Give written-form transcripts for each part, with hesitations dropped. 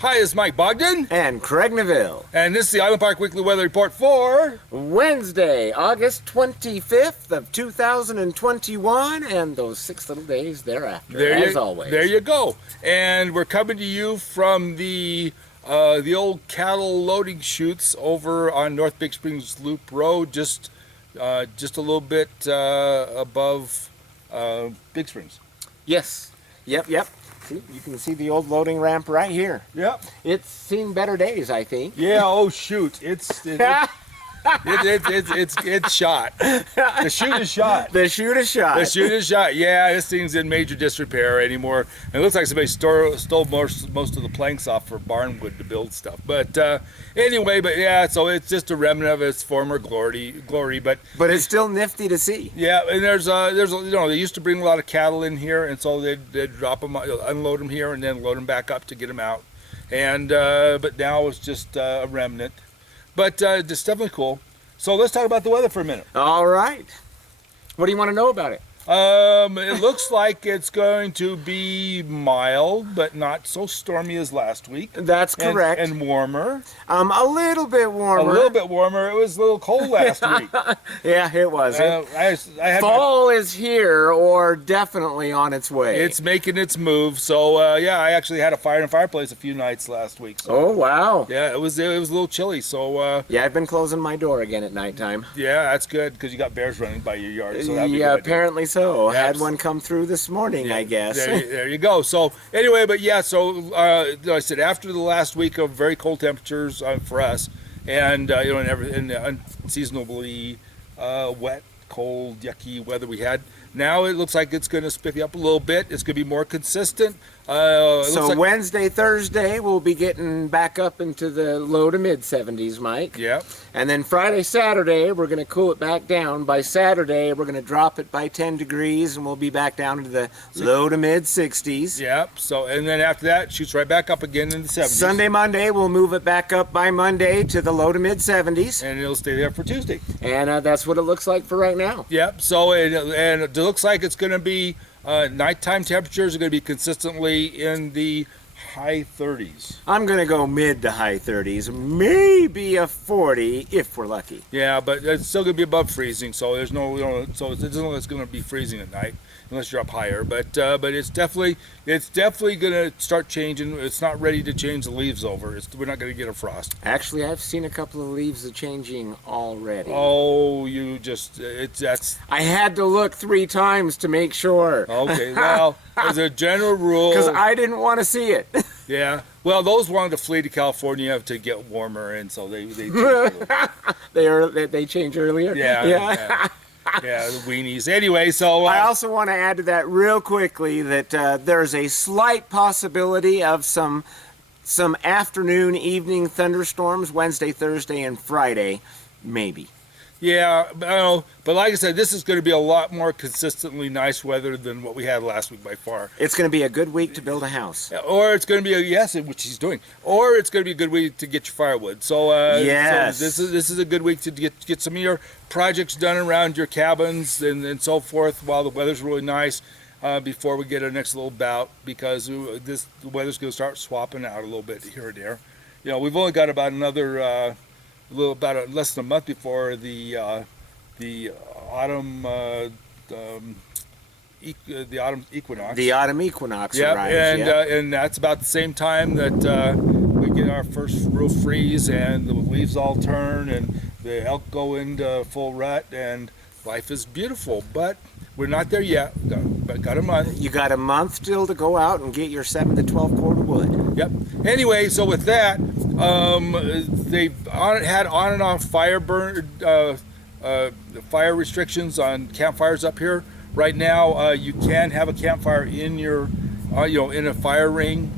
Hi, it's Mike Bogden and Craig Neville. And this is the Island Park Weekly Weather Report for Wednesday, August 25th of 2021, and those 6 little days thereafter, as always. There you go. And we're coming to you from the old cattle loading chutes over on North Big Springs Loop Road, just a little bit above Big Springs. Yes. Yep. See, you can see the old loading ramp right here. Yep. It's seen better days, I think. Yeah. Oh shoot! It's shot. The chute is shot. The chute is shot. The chute is shot. Yeah, this thing's in major disrepair anymore. And it looks like somebody stole most of the planks off for barnwood to build stuff. But anyway, so it's just a remnant of its former glory. But it's still nifty to see. Yeah, and there's they used to bring a lot of cattle in here, and so they'd drop them, unload them here, and then load them back up to get them out. And but now it's just a remnant. But it's definitely cool. So let's talk about the weather for a minute. All right. What do you want to know about it? It looks like it's going to be mild, but not so stormy as last week. That's correct. And warmer. A little bit warmer. A little bit warmer. It was a little cold last week. Yeah, it was. Fall is here, or definitely on its way. It's making its move. So I actually had a fire in a fireplace a few nights last week. So, oh wow. Yeah, it was a little chilly. So yeah, I've been closing my door again at nighttime. Yeah, that's good because you got bears running by your yard. So yeah, apparently so. Had one come through this morning, yeah, I guess. There you go. So anyway, but yeah, so like I said, after the last week of very cold temperatures for us, and and unseasonably wet, cold, yucky weather we had, now it looks like it's going to spiffy up a little bit. It's going to be more consistent. So Wednesday, Thursday, we'll be getting back up into the low to mid 70s, Mike. Yeah. And then Friday, Saturday, we're going to cool it back down. By Saturday, we're going to drop it by 10 degrees, and we'll be back down into the low to mid 60s. Yeah. So, and then after that, it shoots right back up again in the 70s. Sunday, Monday, we'll move it back up by Monday to the low to mid 70s. And it'll stay there for Tuesday. And that's what it looks like for right now. Yep. So, and it looks like it's going to be nighttime temperatures are going to be consistently in the high 30s. I'm going to go mid to high 30s, maybe a 40 if we're lucky. Yeah, but it's still going to be above freezing, so there's no, so it doesn't look like it's going to be freezing at night unless you're up higher. But it's definitely going to start changing. It's not ready to change the leaves over. We're not going to get a frost. Actually, I've seen a couple of leaves changing already. Oh, that's. I had to look 3 times to make sure. Okay, well, as a general rule, because I didn't want to see it. Yeah, well, those wanted to flee to California to get warmer, and so they they change earlier. Yeah. Yeah, the weenies. Anyway, so I also want to add to that real quickly that there's a slight possibility of some afternoon, evening thunderstorms Wednesday, Thursday, and Friday, maybe. Yeah, but like I said, this is going to be a lot more consistently nice weather than what we had last week by far. It's going to be a good week to build a house. Or it's going to be which he's doing. Or it's going to be a good week to get your firewood. So yes, so this is a good week to get some of your projects done around your cabins and so forth while the weather's really nice. Before we get our next little bout, because the weather's going to start swapping out a little bit here and there. We've only got about another. Less than a month before the autumn equinox. The autumn equinox arrives. And that's about the same time that we get our first real freeze, and the leaves all turn, and the elk go into full rut, and life is beautiful. But we're not there yet. Got a month. You got a month still to go out and get your 7 to 12 cord of wood. Yep. Anyway, so with that, they've had on and off fire restrictions on campfires up here. Right now, you can have a campfire in your, in a fire ring.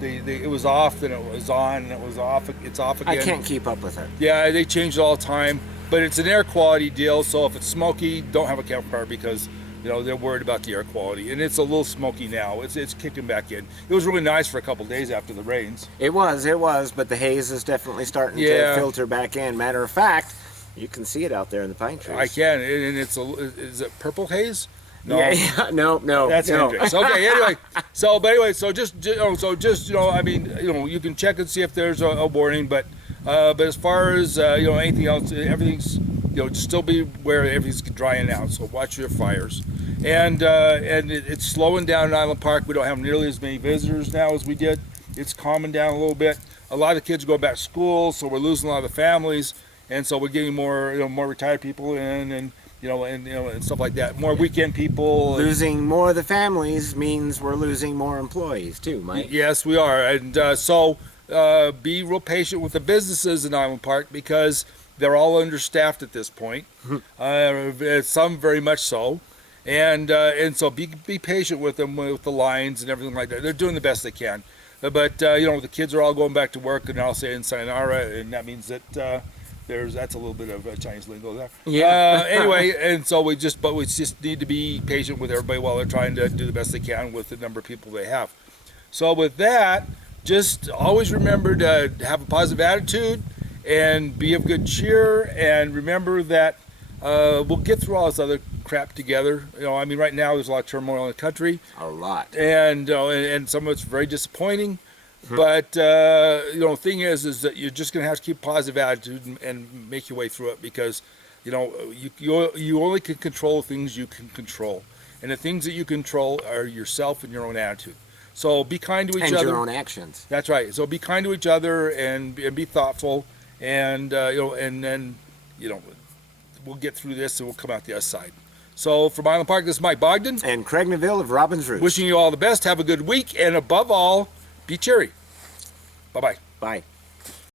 It was off, then it was on, and it was off. It's off again. I can't keep up with it. Yeah, they change it all the time. But it's an air quality deal, so if it's smoky, don't have a campfire because they're worried about the air quality. And it's a little smoky now. It's kicking back in. It was really nice for a couple of days after the rains. It was, but the haze is definitely starting to filter back in. Matter of fact, you can see it out there in the pine trees. I can, and is it purple haze? No. Yeah, no. That's no. Hendrix. Okay, anyway. So just I mean, you can check and see if there's a warning, but as far as anything else, everything's just still be aware everything's drying out. So watch your fires, and it's slowing down in Island Park. We don't have nearly as many visitors now as we did. It's calming down a little bit. A lot of the kids go back to school, so we're losing a lot of the families, and so we're getting more more retired people in, and and stuff like that. More weekend people. Losing more of the families means we're losing more employees too, Mike. Yes, we are, and so be real patient with the businesses in Island Park because they're all understaffed at this point. Some very much so, and so be patient with them with the lines and everything like that. They're doing the best they can, but the kids are all going back to work, and I'll say in sayonara, and that means that. That's a little bit of Chinese lingo there. Yeah. Anyway, and so we just need to be patient with everybody while they're trying to do the best they can with the number of people they have. So with that, just always remember to have a positive attitude and be of good cheer, and remember that we'll get through all this other crap together. I mean, right now there's a lot of turmoil in the country. A lot. And some of it's very disappointing. But the thing is that you're just going to have to keep a positive attitude and make your way through it, because you only can control the things you can control, and the things that you control are yourself and your own attitude. So be kind to each other. And your own actions. That's right. So be kind to each other and be thoughtful, and and then we'll get through this and we'll come out the other side. So from Island Park, this is Mike Bogden And Craig Neville of Robin's Roost. wishing you all the best. Have a good week, and above all, be cheery. Bye-bye. Bye.